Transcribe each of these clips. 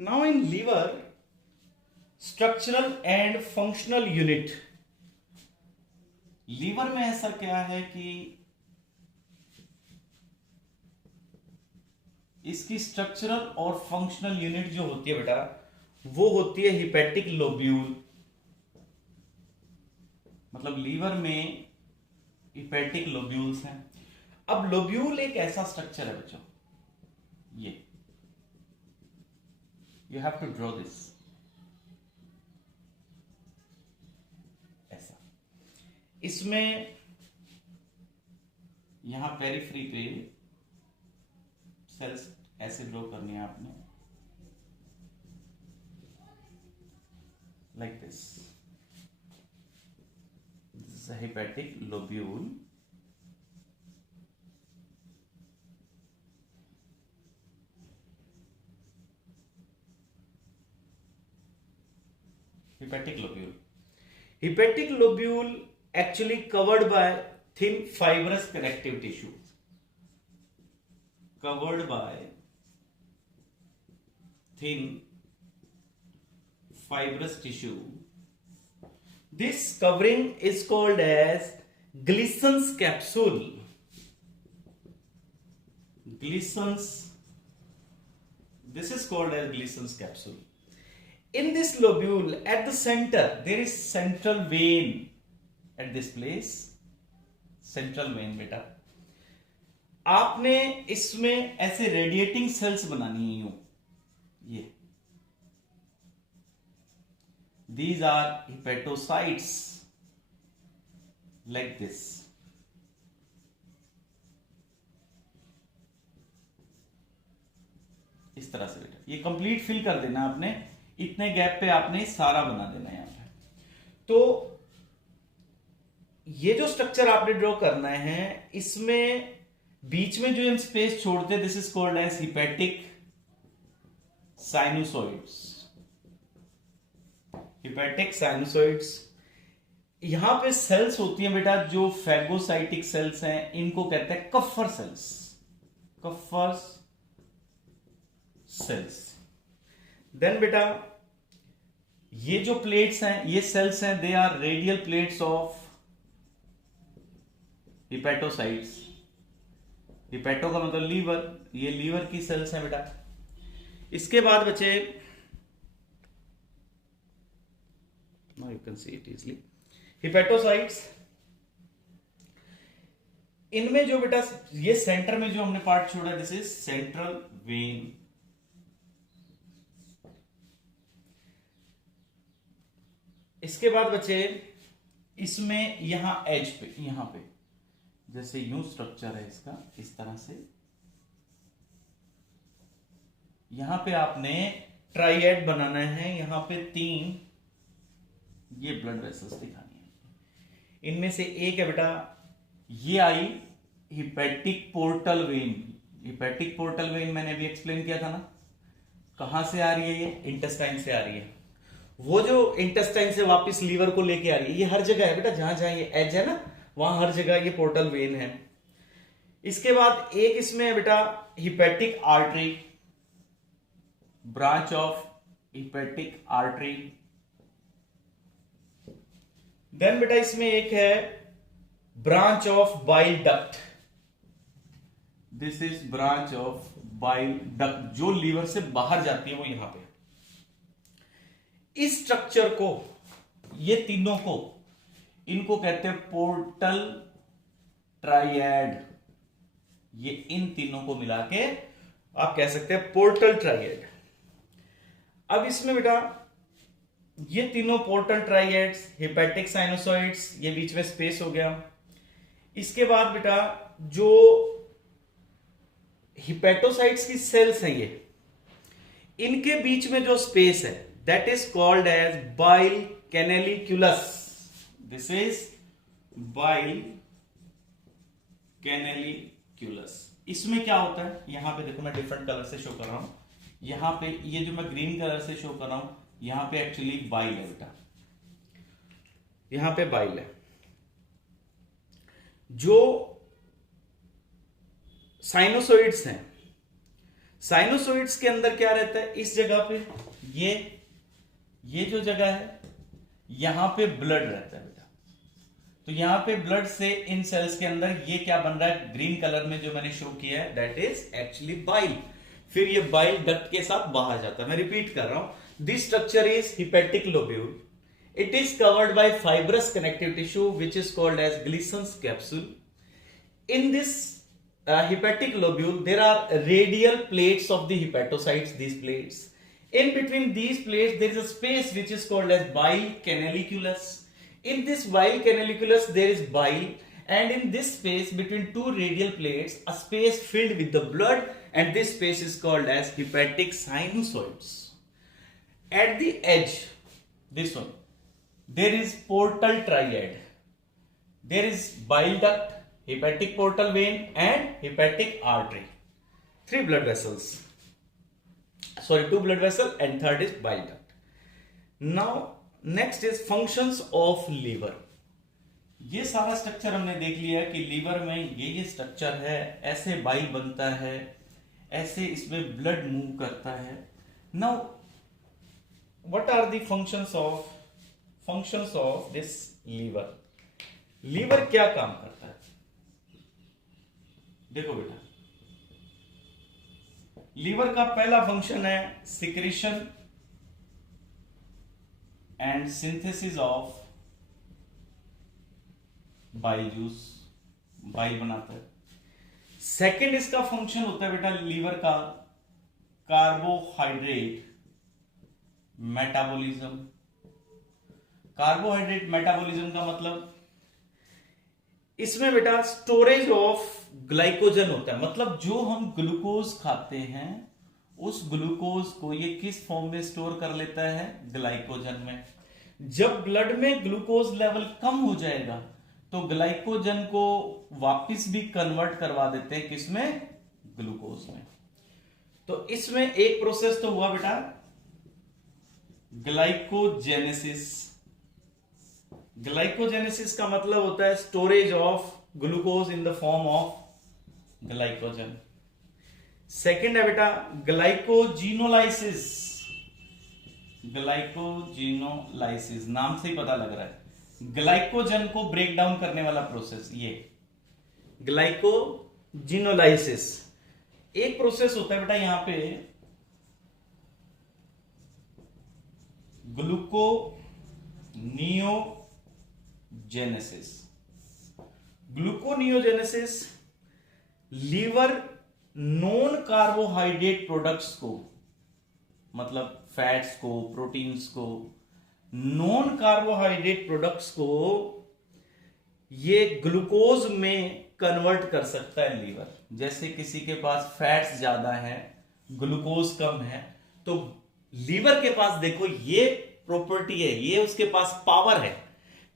Now in liver, structural and functional unit. Liver में ऐसा क्या है कि इसकी स्ट्रक्चरल और फंक्शनल यूनिट जो होती है बेटा, वो होती है हिपेटिक लोब्यूल। मतलब लीवर में हिपेटिक लोब्यूल्स हैं। अब लोब्यूल एक ऐसा स्ट्रक्चर है बच्चों, ये you have to draw this ऐसा। इसमें यहां पेरिफ्री पे सेल्स ऐसे ड्रॉ करनी है आपने, like this. This is a hepatic lobule. hepatic lobule. Hepatic lobule actually covered by thin fibrous connective tissue. Covered by thin fibrous tissue. This covering is called as Gleason's capsule. Gleason's. This is called as Gleason's capsule. In this lobule, at the center, there is central vein. At this place, central vein बेटा। आपने इसमें ऐसे radiating sales बनानी है यूं, ये these are hepatocytes like this। इस तरह से बेटा ये कंप्लीट फिल कर देना आपने, इतने गैप पे आपने सारा बना देना यहां पे। तो ये जो स्ट्रक्चर आपने ड्रॉ करना है, इसमें बीच में जो हम स्पेस छोड़ते हैं, this is called as hepatic sinusoids. Hepatic sinusoids. यहां पे सेल्स होती हैं बेटा जो फैगोसाइटिक सेल्स हैं, इनको कहते हैं Kupffer cells. Kupffer cells. Then बेटा ये जो प्लेट्स हैं, ये सेल्स हैं, they are radial plates of hepatocytes. Hepato का मतलब लीवर, ये लीवर की सेल्स हैं बेटा। इसके बाद बचे, now you can see it easily, hepatocytes. इनमें जो बेटा ये सेंटर में जो हमने पार्ट छोड़ा, दिस इज सेंट्रल वेन। इसके बाद बचे इसमें यहां एज पे, यहां पे जैसे यूं स्ट्रक्चर है इसका, इस तरह से यहां पे आपने ट्राइएड बनाना है। यहां पे 3 ये ब्लड वेसल्स दिखानी है। इनमें से एक है बेटा, ये आई hepatic portal vein. Hepatic portal vein मैंने अभी एक्सप्लेन किया था ना, कहां से आ रही है ये? इंटेस्टाइन से आ रही है। वो जो इंटेस्टाइन से वापस लीवर को लेके आ रही है, ये हर जगह है बेटा, जहां जहां ये एज है ना, वहां हर जगह ये पोर्टल वेन है। इसके बाद एक इसमें है बेटा hepatic artery, branch of hepatic artery. Then बेटा इसमें एक है branch of bile duct. This is branch of bile duct, जो लीवर से बाहर जाती है, वो यहां पे। इस स्ट्रक्चर को, ये तीनों को, इनको कहते हैं पोर्टल ट्राइएड। ये इन तीनों को मिला के आप कह सकते हैं पोर्टल ट्राइएड। अब इसमें बेटा ये तीनों पोर्टल ट्राइएड्स, हेपेटिक साइनोसॉइड्स, ये बीच में स्पेस हो गया। इसके बाद बेटा जो हिपेटोसाइट्स की सेल्स हैं, ये इनके बीच में जो स्पेस है, that is called as bile canalicculus. This is bile canalicculus. इसमें क्या होता है, यहां पे देखो मैं डिफरेंट कलर से शो कर रहा हूं। यहां पे ये जो मैं ग्रीन कलर से शो कर रहा हूं, यहां पे एक्चुअली बाइल है बेटा, यहां पे बाइल है। जो साइनोसॉइड्स हैं, साइनोसॉइड्स के अंदर क्या रहता है, इस जगह पे ये जो जगह है यहां पे ब्लड रहता है बेटा। तो यहां पे ब्लड से इन सेल्स के अंदर ये क्या बन रहा है, ग्रीन कलर में जो मैंने शो किया है, दैट इज एक्चुअली बाइल। फिर ये बाइल डक्ट के साथ बाहर जाता है। मैं रिपीट कर रहा हूं, this structure is hepatic lobule. It is covered by fibrous connective tissue which is called as Glisson's capsule. In this hepatic lobule, there are radial plates of the hepatocytes, these plates. In between these plates, there is a space which is called as bile canaliculus. In this bile canaliculus, there is bile, and in this space between two radial plates, a space filled with the blood, and this space is called as hepatic sinusoids. At the edge, this one, there is portal triad. There is bile duct, hepatic portal vein and hepatic artery. 3 blood vessels. Sorry, 2 blood vessels and third is bile duct. Now next is functions of liver. ये सारा structure हमने देख लिया कि liver में ये structure है, ऐसे बाइल बनता है, ऐसे इसमें ब्लड मूव करता है। Now what are the functions of this liver? Liver क्या काम करता है, देखो बेटा। लीवर का पहला फंक्शन है secretion and synthesis of bile juice, bile बनाता है। सेकंड इसका फंक्शन होता है बेटा लीवर का कार्बोहाइड्रेट मेटाबॉलिज्म। कार्बोहाइड्रेट मेटाबॉलिज्म का मतलब इसमें बेटा स्टोरेज ऑफ ग्लाइकोजन होता है। मतलब जो हम ग्लूकोज खाते हैं उस ग्लूकोज को ये किस फॉर्म में स्टोर कर लेता है, ग्लाइकोजन में। जब ब्लड में ग्लूकोज लेवल कम हो जाएगा तो ग्लाइकोजन को वापस भी कन्वर्ट करवा देते हैं किसमें, ग्लूकोज में। तो इसमें एक प्रोसेस तो हुआ बेटा ग्लाइकोजेनेसिस। ग्लाइकोजेनेसिस का मतलब होता है storage of glucose in the form of glycogen. Second है बेटा ग्लाइकोजिनोलाइसिस। ग्लाइकोजिनोलाइसिस नाम से ही पता लग रहा है, ग्लाइकोजन को ब्रेक डाउन करने वाला प्रोसेस, ये ग्लाइकोजिनोलाइसिस। एक प्रोसेस होता है बेटा यहां पे gluconeogenesis. Gluconeogenesis liver non carbohydrate products को, मतलब फैट्स को, प्रोटीन्स को, नॉन कार्बोहाइड्रेट प्रोडक्ट्स को ये ग्लूकोज में कन्वर्ट कर सकता है लीवर। जैसे किसी के पास फैट्स ज्यादा है, ग्लूकोज कम है, तो लीवर के पास देखो ये प्रॉपर्टी है, ये उसके पास पावर है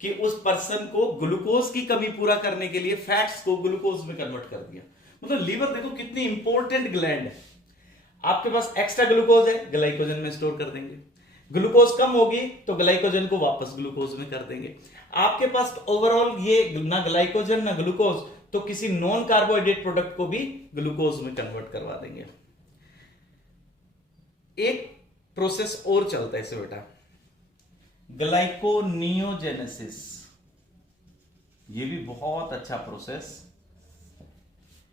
कि उस पर्सन को ग्लूकोज की कमी पूरा करने के लिए फैट्स को ग्लूकोज में कन्वर्ट कर दिया। मतलब लीवर देखो कितनी इंपॉर्टेंट ग्लैंड है। आपके पास एक्स्ट्रा ग्लूकोज है, ग्लाइकोजन में स्टोर कर देंगे। ग्लूकोज कम होगी तो ग्लाइकोजन को वापस ग्लूकोज में कर देंगे। आपके पास ओवरऑल ये ना ग्लाइकोजन ना ग्लूकोज, तो किसी नॉन कार्बोहाइड्रेट प्रोडक्ट को भी ग्लूकोज में कन्वर्ट करवा देंगे। एक प्रोसेस और चलता है इसे बेटा ग्लाइकोनियोजेनेसिस। ये भी बहुत अच्छा प्रोसेस।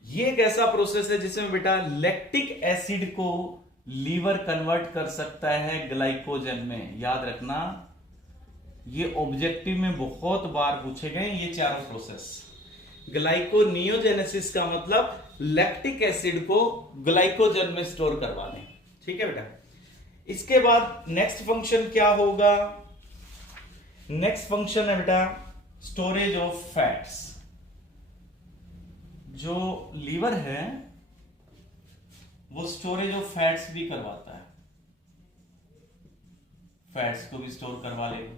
ये एक ऐसा प्रोसेस है जिसमें बेटा लैक्टिक एसिड को लीवर कन्वर्ट कर सकता है ग्लाइकोजन में। याद रखना ये ऑब्जेक्टिव में बहुत बार पूछे गए ये चारों प्रोसेस। ग्लाइकोनियोजेनेसिस का मतलब लैक्टिक एसिड को ग्लाइकोजन में स्टोर करवा दें। ठीक है बेटा। इसके बाद नेक्स्ट फंक्शन क्या होगा, नेक्स्ट फंक्शन है बेटा स्टोरेज ऑफ फैट्स। जो लीवर है वो स्टोरेज ऑफ फैट्स भी करवाता है, फैट्स को भी स्टोर करवा लेगा।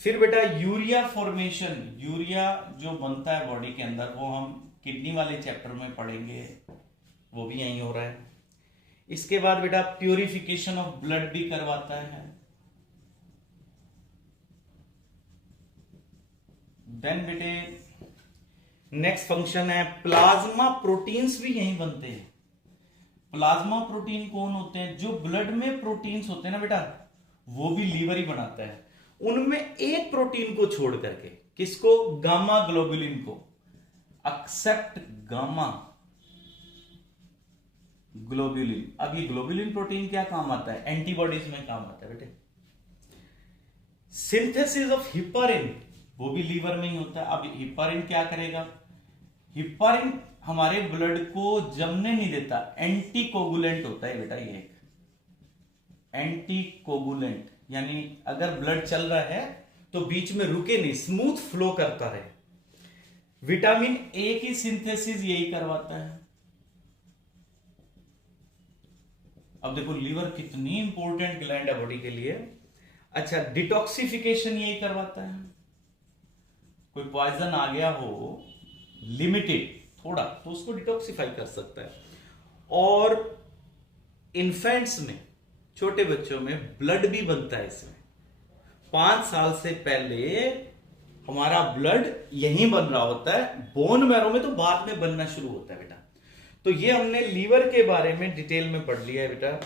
फिर बेटा यूरिया फॉर्मेशन, यूरिया जो बनता है बॉडी के अंदर वो हम किडनी वाले चैप्टर में पढ़ेंगे, वो भी यहीं हो रहा है। इसके बाद बेटा प्यूरिफिकेशन ऑफ ब्लड भी करवाता है। देन बेटे नेक्स्ट फंक्शन है प्लाज्मा प्रोटीन्स भी यहीं बनते हैं। प्लाज्मा प्रोटीन कौन होते हैं? जो ब्लड में प्रोटीन्स होते हैं ना बेटा, वो भी लीवर ही बनाता है। उनमें एक प्रोटीन को छोड़ करके, किसको? गामा ग्लोबुलिन को। Except gamma globulin. अब ये ग्लोबुलिन प्रोटीन क्या काम आता है? एंटीबॉडीज में काम आता है बेटे। सिंथेसिस ऑफ हिपारिन, वो भी लीवर में ही होता है। अब हिपारिन क्या करेगा? हिपारिन हमारे ब्लड को जमने नहीं देता, एंटीकोगुलेंट होता है बेटा ये एक एंटीकोगुलेंट, यानी अगर ब्लड चल रहा है तो बीच में रुके नहीं, स्मूथ फ्लो करता रहे। विटामिन ए की सिंथेसिस यही करवाता है। अब देखो लीवर कितनी इंपॉर्टेंट ग्लैंड है बॉडी के लिए। अच्छा, डिटॉक्सिफिकेशन यही करवाता है। कोई पॉइजन आ गया हो लिमिटेड थोड़ा, तो उसको डिटॉक्सिफाई कर सकता है। और इन्फेंट्स में, छोटे बच्चों में ब्लड भी बनता है इसमें। 5 साल से पहले हमारा ब्लड यहीं बन रहा होता है, बोन मैरो में तो बाद में बनना शुरू होता है बेटा। तो ये हमने लीवर के बारे में डिटेल में पढ़ लिया है बेटा।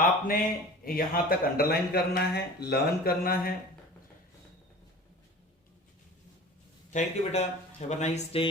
आपने यहां तक अंडरलाइन करना है, लर्न करना है। थैंक यू बेटा, हैव अ नाइस डे।